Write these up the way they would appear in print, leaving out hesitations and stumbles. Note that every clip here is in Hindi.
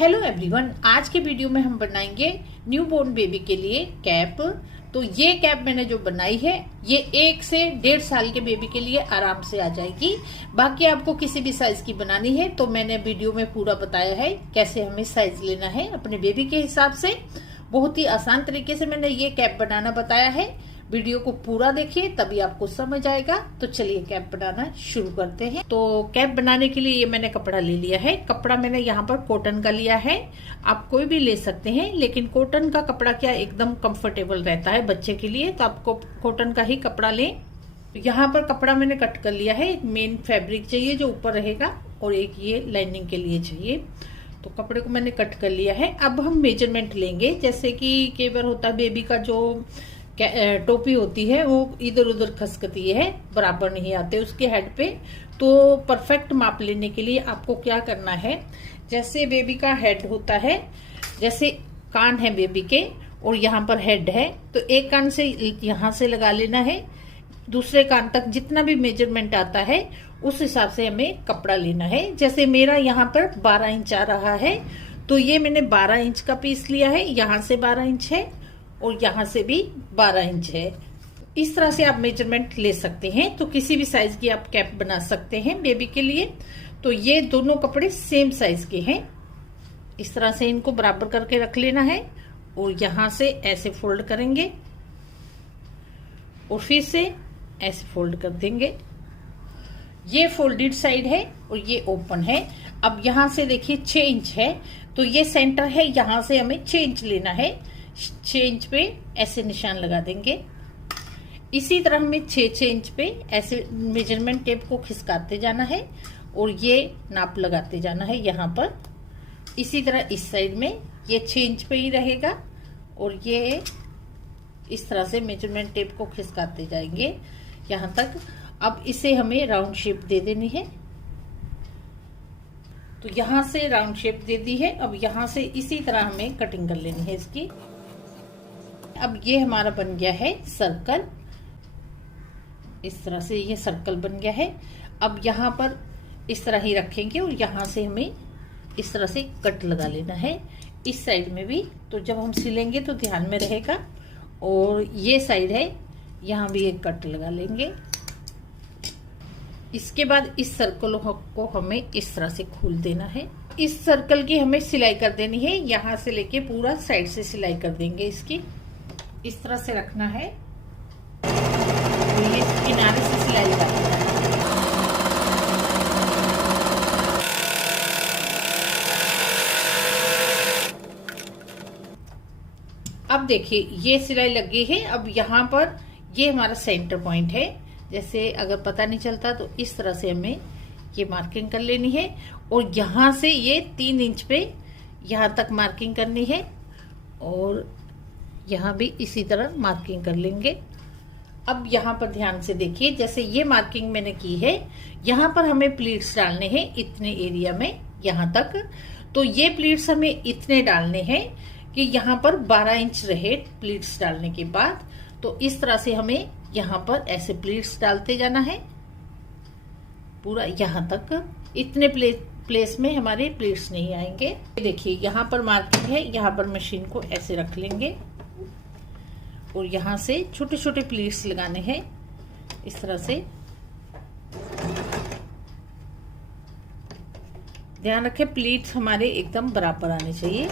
हेलो एवरीवन, आज के वीडियो में हम बनाएंगे न्यूबॉर्न बेबी के लिए कैप। तो ये कैप मैंने जो बनाई है ये 1 से 1.5 साल के बेबी के लिए आराम से आ जाएगी। बाकी आपको किसी भी साइज की बनानी है तो मैंने वीडियो में पूरा बताया है कैसे हमें साइज लेना है अपने बेबी के हिसाब से। बहुत ही आसान तरीके से मैंने ये कैप बनाना बताया है। वीडियो को पूरा देखिए तभी आपको समझ आएगा। तो चलिए कैप बनाना शुरू करते हैं। तो कैप बनाने के लिए ये मैंने कपड़ा ले लिया है। कपड़ा मैंने यहाँ पर कॉटन का लिया है, आप कोई भी ले सकते हैं, लेकिन कॉटन का कपड़ा क्या एकदम कंफर्टेबल रहता है बच्चे के लिए, तो आपको कॉटन का ही कपड़ा लें। यहाँ पर कपड़ा मैंने कट कर लिया है। एक मेन फैब्रिक चाहिए जो ऊपर रहेगा और एक ये लाइनिंग के लिए चाहिए। तो कपड़े को मैंने कट कर लिया है। अब हम मेजरमेंट लेंगे। जैसे कि कई बार होता है बेबी का जो टोपी होती है वो इधर उधर खसकती है, बराबर नहीं आते उसके हेड पे। तो परफेक्ट माप लेने के लिए आपको क्या करना है, जैसे बेबी का हेड होता है, जैसे कान है बेबी के और यहाँ पर हेड है, तो एक कान से यहाँ से लगा लेना है, दूसरे कान तक जितना भी मेजरमेंट आता है उस हिसाब से हमें कपड़ा लेना है। जैसे मेरा यहाँ पर 12 इंच आ रहा है तो ये मैंने 12 इंच का पीस लिया है। यहाँ से 12 इंच है और यहाँ से भी 12 इंच है। इस तरह से आप मेजरमेंट ले सकते हैं। तो किसी भी साइज की आप कैप बना सकते हैं बेबी के लिए। तो ये दोनों कपड़े सेम साइज के हैं। इस तरह से इनको बराबर करके रख लेना है और यहाँ से ऐसे फोल्ड करेंगे और फिर से ऐसे फोल्ड कर देंगे। ये फोल्डेड साइड है और ये ओपन है। अब यहाँ से देखिए 6 इंच है तो ये सेंटर है, यहाँ से हमें 6 इंच लेना है। 6 इंच पे ऐसे निशान लगा देंगे। इसी तरह हमें 6-6 इंच पे ऐसे मेजरमेंट टेप को खिसकाते जाना है और ये नाप लगाते जाना है यहाँ पर। इसी तरह इस साइड में ये 6 इंच पे ही रहेगा और ये इस तरह से मेजरमेंट टेप को खिसकाते जाएंगे यहाँ तक। अब इसे हमें राउंड शेप दे देनी है। तो यहाँ से राउंड शेप दे दी है। अब यहाँ से इसी तरह हमें कटिंग कर लेनी है इसकी। अब ये हमारा बन गया है सर्कल। इस तरह से ये सर्कल बन गया है। अब यहाँ पर इस तरह ही रखेंगे और यहाँ से हमें इस तरह से कट लगा लेना है। इस साइड में भी तो जब हम सिलेंगे तो ध्यान में रहेगा। और ये साइड है, यहाँ भी एक कट लगा लेंगे। इसके बाद इस सर्कल को हमें इस तरह से खोल देना है। इस सर्कल की हमें सिलाई कर देनी है। यहाँ से लेके पूरा साइड से सिलाई कर देंगे इसकी। इस तरह से रखना है, तो ये किनारे से सिलाई लगा देना है। अब देखिए ये सिलाई लग गई है। अब यहाँ पर ये हमारा सेंटर पॉइंट है। जैसे अगर पता नहीं चलता तो इस तरह से हमें ये मार्किंग कर लेनी है और यहाँ से ये 3 इंच पे यहाँ तक मार्किंग करनी है और यहाँ भी इसी तरह मार्किंग कर लेंगे। अब यहाँ पर ध्यान से देखिए, जैसे ये मार्किंग मैंने की है, यहाँ पर हमें प्लीट्स डालने हैं इतने एरिया में यहाँ तक। तो ये प्लीट्स हमें इतने डालने हैं कि यहाँ पर 12 इंच रहे प्लीट्स डालने के बाद। तो इस तरह से हमें यहाँ पर ऐसे प्लीट्स डालते जाना है पूरा यहाँ तक। इतने प्लेस में हमारे प्लीट्स नहीं आएंगे। देखिए यहाँ पर मार्किंग है, यहाँ पर मशीन को ऐसे रख लेंगे और यहाँ से छोटे छोटे प्लीट्स लगाने हैं इस तरह से। ध्यान रखें प्लीट्स हमारे एकदम बराबर आने चाहिए।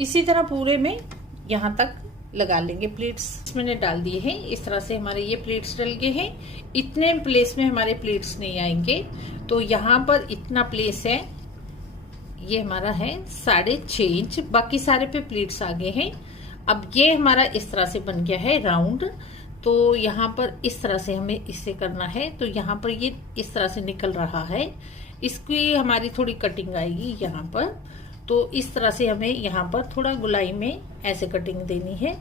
इसी तरह पूरे में यहाँ तक लगा लेंगे प्लेट्स। मैंने डाल दिए हैं इस तरह से, हमारे ये प्लेट्स डल गए हैं। इतने प्लेस में हमारे प्लेट्स नहीं आएंगे। तो यहाँ पर इतना प्लेस है, ये हमारा है 6.5 इंच, बाकी सारे पे प्लेट्स आ गए हैं। अब ये हमारा इस तरह से बन गया है राउंड। तो यहाँ पर इस तरह से हमें इससे करना है। तो यहाँ पर ये इस तरह से निकल रहा है, इसकी हमारी थोड़ी कटिंग आएगी यहाँ पर। तो इस तरह से हमें यहाँ पर थोड़ा गोलाई में ऐसे कटिंग देनी है।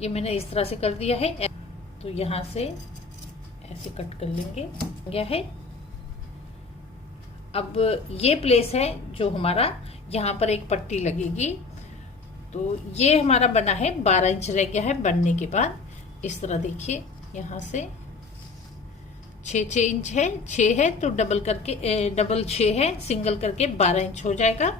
ये मैंने इस तरह से कर दिया है। तो यहाँ से ऐसे कट कर लेंगे, गया है। अब ये प्लेस है जो हमारा, यहाँ पर एक पट्टी लगेगी। तो ये हमारा बना है 12 इंच रह गया है बनने के बाद। इस तरह देखिए यहाँ से 6 इंच है, 6 है तो डबल करके डबल 6 है, सिंगल करके 12 इंच हो जाएगा।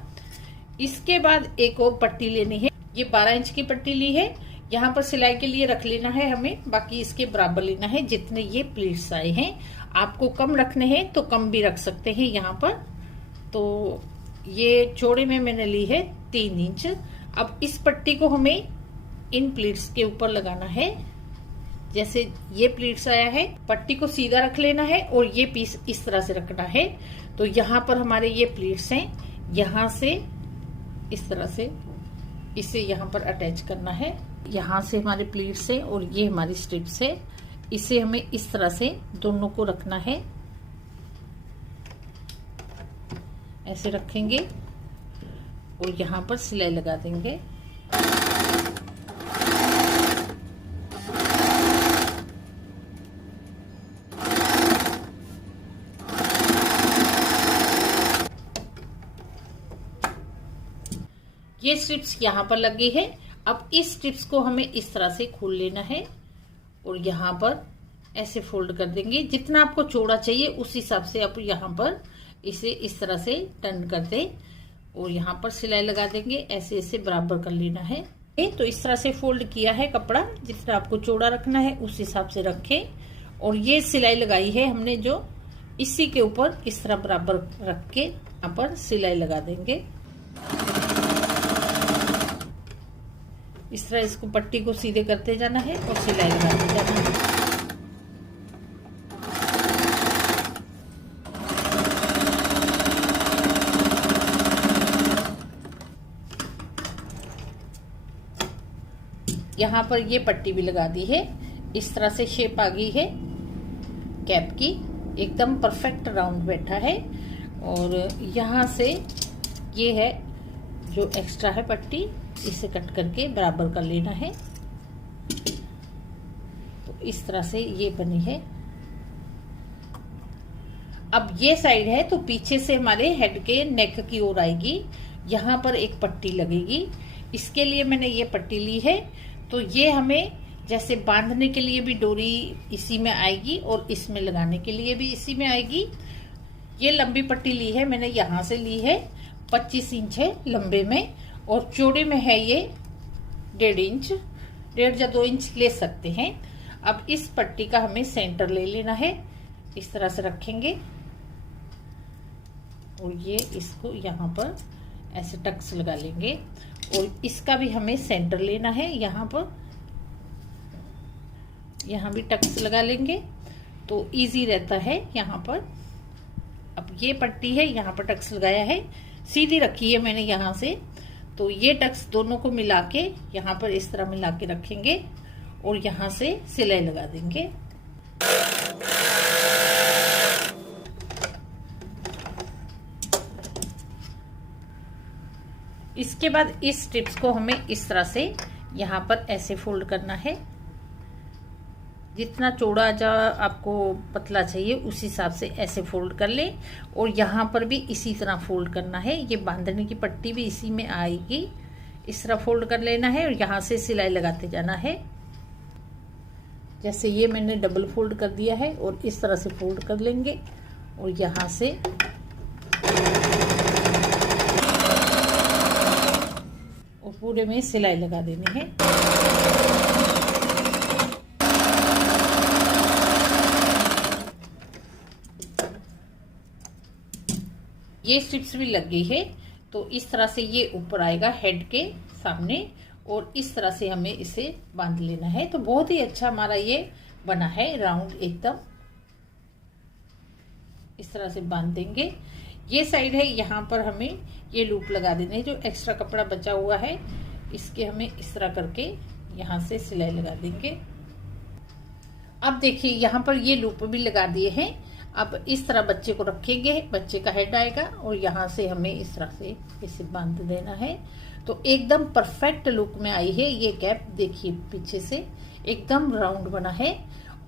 इसके बाद एक और पट्टी लेनी है, ये 12 इंच की पट्टी ली है, यहाँ पर सिलाई के लिए रख लेना है हमें, बाकी इसके बराबर लेना है जितने ये प्लीट्स आए हैं। आपको कम रखने हैं तो कम भी रख सकते हैं यहाँ पर। तो ये चौड़े में मैंने ली है 3 इंच। अब इस पट्टी को हमें इन प्लीट्स के ऊपर लगाना है। जैसे ये प्लीट्स आया है, पट्टी को सीधा रख लेना है और ये पीस इस तरह से रखना है। तो यहाँ पर हमारे ये प्लीट्स हैं, यहाँ से इस तरह से इसे यहाँ पर अटैच करना है। यहाँ से हमारे प्लीट्स हैं और ये हमारी स्ट्रिप्स है, इसे हमें इस तरह से दोनों को रखना है। ऐसे रखेंगे और यहाँ पर सिलाई लगा देंगे। ये स्ट्रिप्स यहाँ पर लगी है। अब इस स्ट्रिप्स को हमें इस तरह से खोल लेना है और यहाँ पर ऐसे फोल्ड कर देंगे। जितना आपको चौड़ा चाहिए उस हिसाब से आप यहाँ पर इसे इस तरह से टर्न कर दे और यहाँ पर सिलाई लगा देंगे। ऐसे ऐसे बराबर कर लेना है। तो इस तरह से फोल्ड किया है कपड़ा, जितना आपको चौड़ा रखना है उस हिसाब से रखें। और ये सिलाई लगाई है हमने जो, इसी के ऊपर इस तरह बराबर रख के यहाँ पर सिलाई लगा देंगे। इस तरह इसको पट्टी को सीधे करते जाना है और सिलाई लगाते जाना है। यहाँ पर ये पट्टी भी लगा दी है। इस तरह से शेप आ गई है कैप की, एकदम परफेक्ट राउंड बैठा है। और यहाँ से ये है जो एक्स्ट्रा है पट्टी, इसे कट करके बराबर कर लेना है। तो इस तरह से ये बनी है। अब ये साइड है तो पीछे से हमारे हेड के नेक की ओर आएगी, यहाँ पर एक पट्टी लगेगी। इसके लिए मैंने ये पट्टी ली है। तो ये हमें जैसे बांधने के लिए भी डोरी इसी में आएगी और इसमें लगाने के लिए भी इसी में आएगी। ये लंबी पट्टी ली है मैंने, यहाँ से ली है, 25 इंच है लंबे में और चौड़े में है ये 1.5 इंच, 1.5 या 2 इंच ले सकते हैं। अब इस पट्टी का हमें सेंटर ले लेना है, इस तरह से रखेंगे और ये इसको यहाँ पर ऐसे टक्स लगा लेंगे। और इसका भी हमें सेंटर लेना है, यहाँ पर यहाँ भी टक्स लगा लेंगे तो इजी रहता है यहाँ पर। अब ये पट्टी है, यहाँ पर टक्स लगाया है, सीधी रखी है मैंने यहाँ से। तो ये टक्स दोनों को मिला के यहाँ पर इस तरह मिला के रखेंगे और यहाँ से सिलाई लगा देंगे। इसके बाद इस स्ट्रिप्स को हमें इस तरह से यहाँ पर ऐसे फोल्ड करना है। जितना चौड़ा जा आपको पतला चाहिए उस हिसाब से ऐसे फोल्ड कर ले और यहाँ पर भी इसी तरह फोल्ड करना है। ये बांधने की पट्टी भी इसी में आएगी, इस तरह फोल्ड कर लेना है और यहाँ से सिलाई लगाते जाना है। जैसे ये मैंने डबल फोल्ड कर दिया है और इस तरह से फोल्ड कर लेंगे और यहाँ से और पूरे में सिलाई लगा देनी है। ये स्ट्रिप्स भी लग गई है तो इस तरह से ये ऊपर आएगा हेड के सामने और इस तरह से हमें इसे बांध लेना है। तो बहुत ही अच्छा हमारा ये बना है राउंड, एकदम इस तरह से बांध देंगे। ये साइड है, यहाँ पर हमें ये लूप लगा देने हैं। जो एक्स्ट्रा कपड़ा बचा हुआ है इसके हमें इस तरह करके यहाँ से सिलाई लगा देंगे। अब देखिए यहाँ पर ये लूप भी लगा दिए हैं। अब इस तरह बच्चे को रखेंगे, बच्चे का हेड आएगा और यहाँ से हमें इस तरह से इसे बांध देना है। तो एकदम परफेक्ट लुक में आई है ये कैप। देखिए पीछे से एकदम राउंड बना है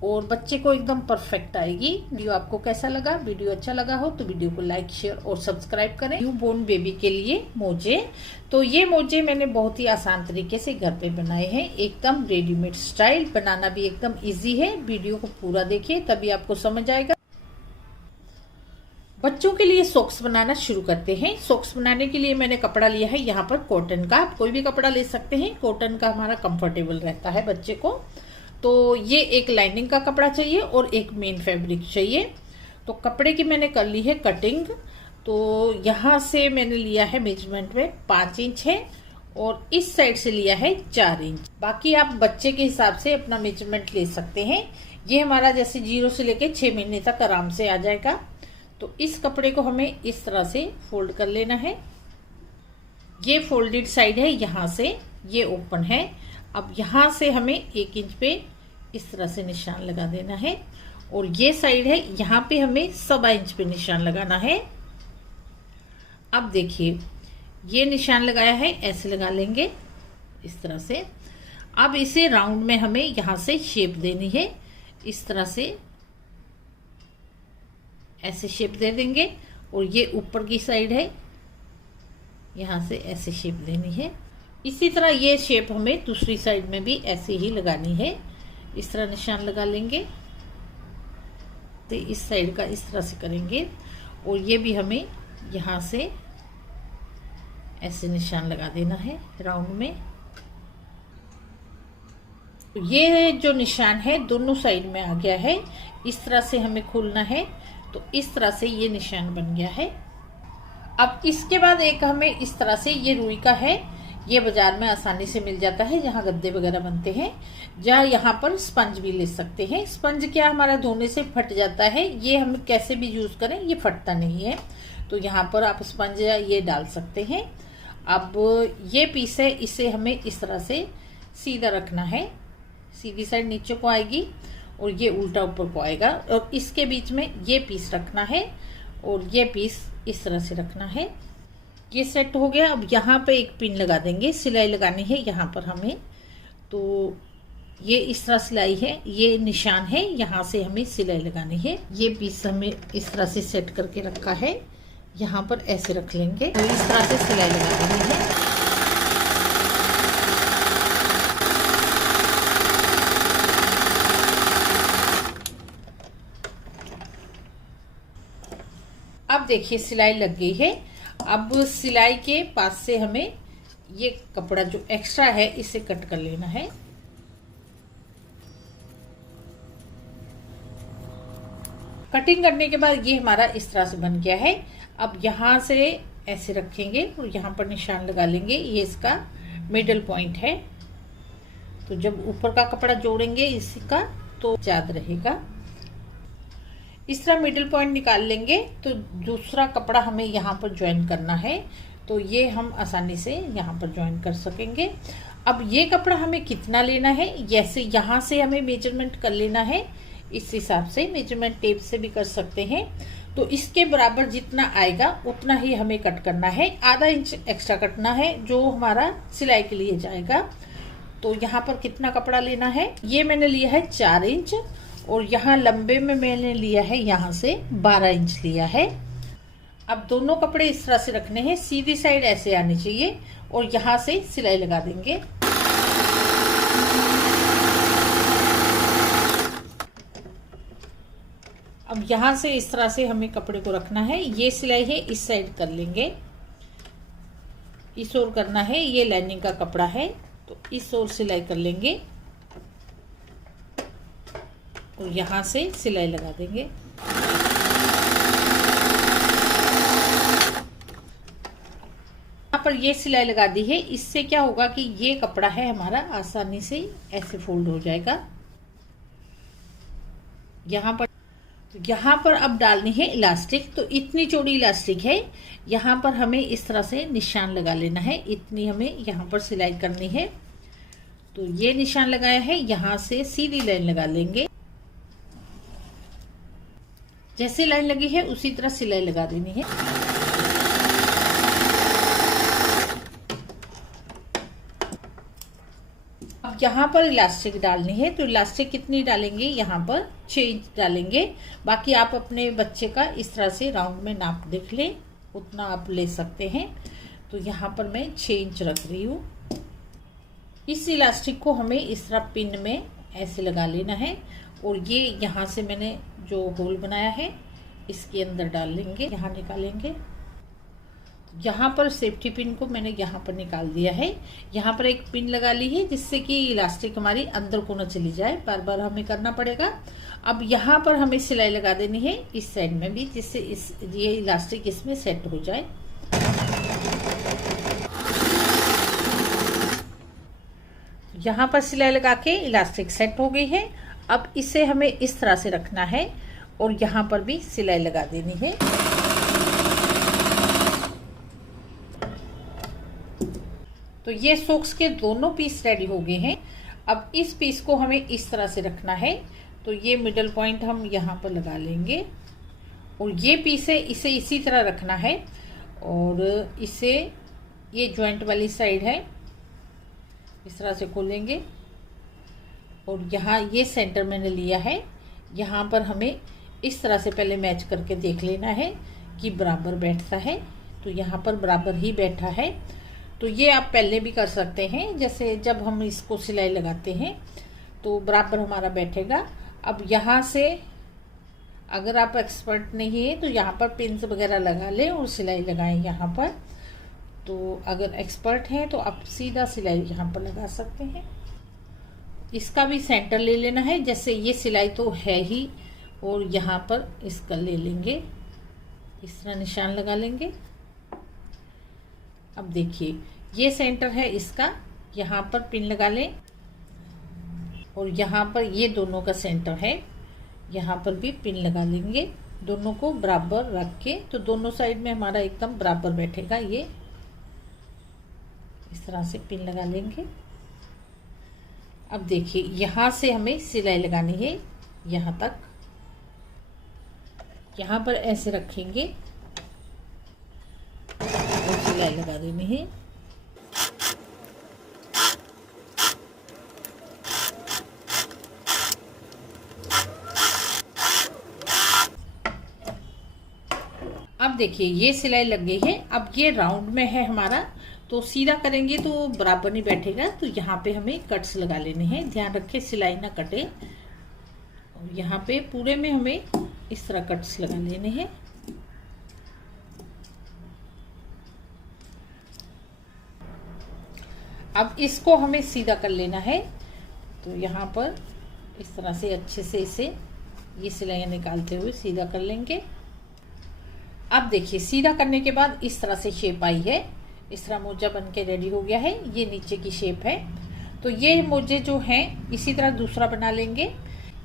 और बच्चे को एकदम परफेक्ट आएगी। वीडियो आपको कैसा लगा? वीडियो अच्छा लगा हो तो वीडियो को लाइक, शेयर और सब्सक्राइब करें। न्यू बोर्न बेबी के लिए मोजे, तो ये मोजे मैंने बहुत ही आसान तरीके से घर पे बनाए हैं, एकदम रेडीमेड स्टाइल। बनाना भी एकदम इजी है। वीडियो को पूरा देखिए तभी आपको समझ आएगा। बच्चों के लिए सॉक्स बनाना शुरू करते हैं। सॉक्स बनाने के लिए मैंने कपड़ा लिया है यहाँ पर कॉटन का। आप कोई भी कपड़ा ले सकते हैं, कॉटन का हमारा कंफर्टेबल रहता है बच्चे को। तो ये एक लाइनिंग का कपड़ा चाहिए और एक मेन फैब्रिक चाहिए। तो कपड़े की मैंने कर ली है कटिंग। तो यहाँ से मैंने लिया है मेजरमेंट में 5 इंच है और इस साइड से लिया है 4 इंच। बाकी आप बच्चे के हिसाब से अपना मेजरमेंट ले सकते हैं। ये हमारा जैसे 0 से लेके 6 महीने तक आराम से आ जाएगा। तो इस कपड़े को हमें इस तरह से फोल्ड कर लेना है। ये फोल्डेड साइड है, यहाँ से ये ओपन है। अब यहाँ से हमें 1 इंच पे इस तरह से निशान लगा देना है और ये साइड है, यहाँ पे हमें 1.25 इंच पे निशान लगाना है। अब देखिए ये निशान लगाया है, ऐसे लगा लेंगे इस तरह से। अब इसे राउंड में हमें यहाँ से शेप देनी है, इस तरह से ऐसे शेप दे देंगे। और ये ऊपर की साइड है, यहाँ से ऐसे शेप देनी है। इसी तरह ये शेप हमें दूसरी साइड में भी ऐसे ही लगानी है। इस तरह निशान लगा लेंगे, तो इस साइड का इस तरह से करेंगे और ये भी हमें यहाँ से ऐसे निशान लगा देना है राउंड में। ये जो निशान है दोनों साइड में आ गया है, इस तरह से हमें खोलना है। तो इस तरह से ये निशान बन गया है। अब इसके बाद एक हमें इस तरह से, ये रुई का है, ये बाजार में आसानी से मिल जाता है जहाँ गद्दे वगैरह बनते हैं। या यहाँ पर स्पंज भी ले सकते हैं। स्पंज क्या हमारा धोने से फट जाता है, ये हम कैसे भी यूज करें ये फटता नहीं है। तो यहाँ पर आप स्पंज ये डाल सकते हैं। अब ये पीस है, इसे हमें इस तरह से सीधा रखना है। सीधी साइड नीचे को आएगी और ये उल्टा ऊपर को आएगा और इसके बीच में ये पीस रखना है और ये पीस इस तरह से रखना है। ये सेट हो गया। अब यहाँ पे एक पिन लगा देंगे, सिलाई लगानी है यहाँ पर हमें। तो ये इस तरह सिलाई है, ये निशान है, यहाँ से हमें सिलाई लगानी है। ये पीस हमें इस तरह से सेट करके रखा है, यहाँ पर ऐसे रख लेंगे। तो इस तरह से सिलाई लगा देनी है। अब देखिए सिलाई लग गई है। अब सिलाई के पास से हमें ये कपड़ा जो एक्स्ट्रा है इसे कट कर लेना है। कटिंग करने के बाद ये हमारा इस तरह से बन गया है। अब यहाँ से ऐसे रखेंगे और यहाँ पर निशान लगा लेंगे, ये इसका मिडल पॉइंट है। तो जब ऊपर का कपड़ा जोड़ेंगे इसका तो याद रहेगा। इस तरह मिडिल पॉइंट निकाल लेंगे। तो दूसरा कपड़ा हमें यहाँ पर ज्वाइन करना है, तो ये हम आसानी से यहाँ पर ज्वाइन कर सकेंगे। अब ये कपड़ा हमें कितना लेना है, जैसे यहाँ से हमें मेजरमेंट कर लेना है, इस हिसाब से मेजरमेंट टेप से भी कर सकते हैं। तो इसके बराबर जितना आएगा उतना ही हमें कट करना है। आधा इंच एक्स्ट्रा कटना है जो हमारा सिलाई के लिए जाएगा। तो यहाँ पर कितना कपड़ा लेना है, ये मैंने लिया है 4 इंच और यहाँ लंबे में मैंने लिया है यहाँ से 12 इंच लिया है। अब दोनों कपड़े इस तरह से रखने हैं, सीधी साइड ऐसे आनी चाहिए और यहाँ से सिलाई लगा देंगे। अब यहाँ से इस तरह से हमें कपड़े को रखना है। ये सिलाई है, इस साइड कर लेंगे, इस ओर करना है। ये लाइनिंग का कपड़ा है तो इस ओर सिलाई कर लेंगे और यहाँ से सिलाई लगा देंगे। यहाँ पर ये सिलाई लगा दी है। इससे क्या होगा कि ये कपड़ा है हमारा आसानी से ऐसे फोल्ड हो जाएगा। यहाँ पर अब डालनी है इलास्टिक। तो इतनी चौड़ी इलास्टिक है, यहाँ पर हमें इस तरह से निशान लगा लेना है। इतनी हमें यहाँ पर सिलाई करनी है। तो ये निशान लगाया है, यहाँ से सीधी लाइन लगा लेंगे। जैसे लाइन लगी है उसी तरह सिलाई लगा देनी है। यहाँ पर इलास्टिक डालनी है, तो इलास्टिक कितनी डालेंगे, यहाँ पर 6 इंच डालेंगे। बाकी आप अपने बच्चे का इस तरह से राउंड में नाप देख लें, उतना आप ले सकते हैं। तो यहाँ पर मैं 6 इंच रख रही हूँ। इस इलास्टिक को हमें इस तरह पिन में ऐसे लगा लेना है, और ये यहाँ से मैंने जो होल बनाया है इसके अंदर डाल लेंगे, यहाँ निकालेंगे। यहाँ पर सेफ्टी पिन को मैंने यहाँ पर निकाल दिया है। यहाँ पर एक पिन लगा ली है जिससे कि इलास्टिक हमारी अंदर को न चली जाए, बार बार हमें करना पड़ेगा। अब यहाँ पर हमें सिलाई लगा देनी है इस साइड में भी, जिससे ये इलास्टिक इसमें सेट हो जाए। यहाँ पर सिलाई लगा के इलास्टिक सेट हो गई है। अब इसे हमें इस तरह से रखना है और यहाँ पर भी सिलाई लगा देनी है। तो ये सॉक्स के दोनों पीस रेडी हो गए हैं। अब इस पीस को हमें इस तरह से रखना है, तो ये मिडल पॉइंट हम यहाँ पर लगा लेंगे, और ये पीस है इसे इसी तरह रखना है, और इसे ये जॉइंट वाली साइड है इस तरह से खोलेंगे, और यहाँ ये सेंटर मैंने लिया है। यहाँ पर हमें इस तरह से पहले मैच करके देख लेना है कि बराबर बैठता है। तो यहाँ पर बराबर ही बैठा है। तो ये आप पहले भी कर सकते हैं, जैसे जब हम इसको सिलाई लगाते हैं तो बराबर हमारा बैठेगा। अब यहाँ से अगर आप एक्सपर्ट नहीं है तो यहाँ पर पिन्स वगैरह लगा लें और सिलाई लगाएं यहाँ पर। तो अगर एक्सपर्ट हैं तो आप सीधा सिलाई यहाँ पर लगा सकते हैं। इसका भी सेंटर ले लेना है, जैसे ये सिलाई तो है ही, और यहाँ पर इसका ले लेंगे, इस तरह निशान लगा लेंगे। अब देखिए ये सेंटर है इसका, यहाँ पर पिन लगा लें, और यहाँ पर ये दोनों का सेंटर है, यहाँ पर भी पिन लगा लेंगे। दोनों को बराबर रख के, तो दोनों साइड में हमारा एकदम बराबर बैठेगा। ये इस तरह से पिन लगा लेंगे। अब देखिए यहाँ से हमें सिलाई लगानी है यहाँ तक, यहाँ पर ऐसे रखेंगे और सिलाई लगा देनी है। अब देखिए ये सिलाई लग गई है। अब ये राउंड में है हमारा, तो सीधा करेंगे तो बराबर नहीं बैठेगा, तो यहाँ पे हमें कट्स लगा लेने हैं। ध्यान रखें सिलाई ना कटे, और यहाँ पे पूरे में हमें इस तरह कट्स लगा लेने हैं। अब इसको हमें सीधा कर लेना है, तो यहाँ पर इस तरह से अच्छे से इसे ये सिलाइयाँ निकालते हुए सीधा कर लेंगे। अब देखिए सीधा करने के बाद इस तरह से शेप आई है, इस तरह मोजा बन के रेडी हो गया है। ये नीचे की शेप है। तो ये मोजे जो हैं इसी तरह दूसरा बना लेंगे।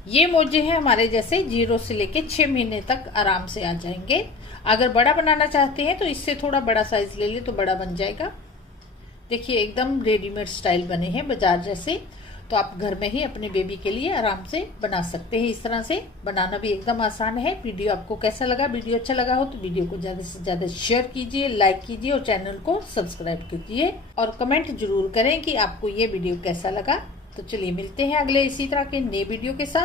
ये मोजे हैं हमारे जैसे 0 से लेके 6 महीने तक आराम से आ जाएंगे। अगर बड़ा बनाना चाहते हैं तो इससे थोड़ा बड़ा साइज ले ले तो बड़ा बन जाएगा। देखिए एकदम रेडीमेड स्टाइल बने हैं बाजार जैसे। तो आप घर में ही अपने बेबी के लिए आराम से बना सकते हैं। इस तरह से बनाना भी एकदम आसान है। वीडियो आपको कैसा लगा? वीडियो अच्छा लगा हो तो वीडियो को ज्यादा से ज्यादा शेयर कीजिए, लाइक कीजिए और चैनल को सब्सक्राइब कीजिए, और कमेंट जरूर करें कि आपको ये वीडियो कैसा लगा। तो चलिए मिलते हैं अगले इसी तरह के नए वीडियो के साथ।